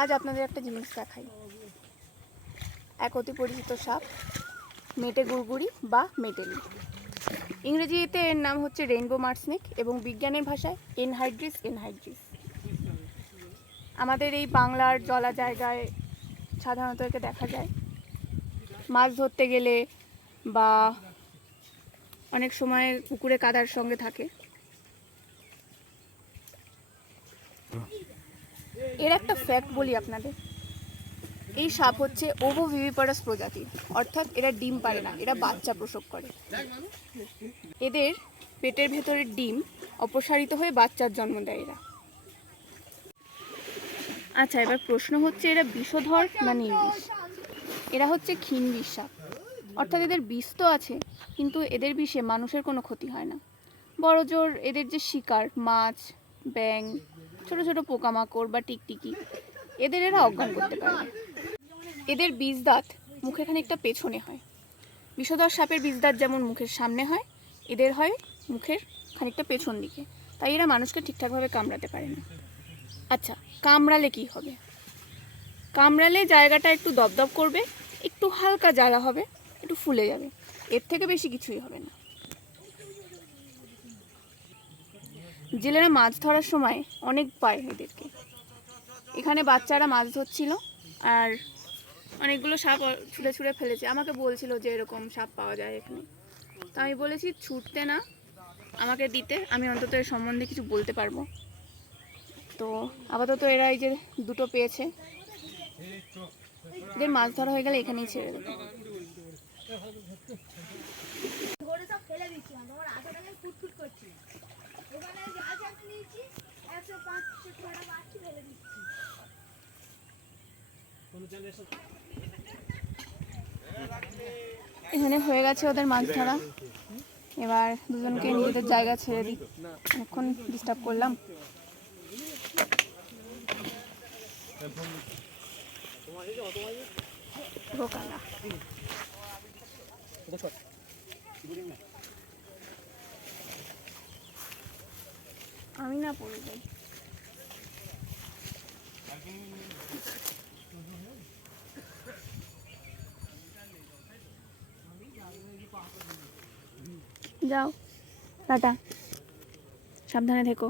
আজ আপনাদের একটা জিনিস দেখাই। এক অতি পরিচিত সাপ, মেটে গুড়গুড়ি বা মেটেলি ইংরেজিতে এর নাম হচ্ছে রেইনবো মার্সনিক এবং বিজ্ঞানের ভাষায় এনহাইড্রিস এনহাইড্রিস। আমাদের এই বাংলার জলা জায়গায় সাধারণত একে দেখা যায়। মাছ ধরতে গেলে বা অনেক সময় পুকুরে কাদার সঙ্গে থাকে। এর একটা ফ্যাক্ট বলি আপনাদের। এই সাপ হচ্ছে ওভো ভিভিপারাস প্রজাতির অর্থাৎ এরা ডিম পারে না, এরা বাচ্চা প্রসব করে। এদের পেটের ভেতরের ডিম অপসারিত হয়ে বাচ্চার জন্ম দেয় এরা। আচ্ছা এবার প্রশ্ন হচ্ছে, এরা বিষধর না নির্বিষ? এরা হচ্ছে ক্ষীণবিষ সাপ। অর্থাৎ এদের বিষ তো আছে, কিন্তু এদের বিষে মানুষের কোনো ক্ষতি হয় না। বড় জোর এদের যে শিকার, মাছ ব্যাং ছোট ছোট পোকামাকড় বা টিকটিকি, এদের এরা অজ্ঞান করতে পারে। এদের বীজ দাঁত মুখে খানিকটা পেছনে হয়। বিষধর সাপের বীজ দাঁত যেমন মুখের সামনে হয়, এদের হয় মুখের খানিকটা পেছন দিকে। তাই এরা মানুষকে ঠিকঠাকভাবে কামড়াতে পারে না। আচ্ছা কামড়ালে কি হবে? কামড়ালে জায়গাটা একটু দপদপ করবে, একটু হালকা জায়গা হবে, একটু ফুলে যাবে। এর থেকে বেশি কিছুই হবে না। জেলেরা মাছ ধরার সময় অনেক পায় এদেরকে। এখানে বাচ্চারা মাছ ধরছিল আর অনেকগুলো সাপ ছুঁড়ে ছুঁড়ে ফেলেছে। আমাকে বলছিল যে এরকম সাপ পাওয়া যায় এখানে। তা আমি বলেছি, ছুটতে না, আমাকে দিতে, আমি অন্তত এর সম্বন্ধে কিছু বলতে পারব। তো আপাতত এরা এই যে দুটো পেয়েছে। এদের মাছ ধরা হয়ে গেলে এখানেই ছেড়ে দেবো। এখানে হয়ে গেছে ওদের মাছ ধরা এবার দুজনকে নিজেদের জায়গা ছেড়ে দিই। অনেকক্ষণ ডিস্টার্ব করলাম। আমি না পড়ে যাই। যাও। টাটা। সাবধানে থেকো।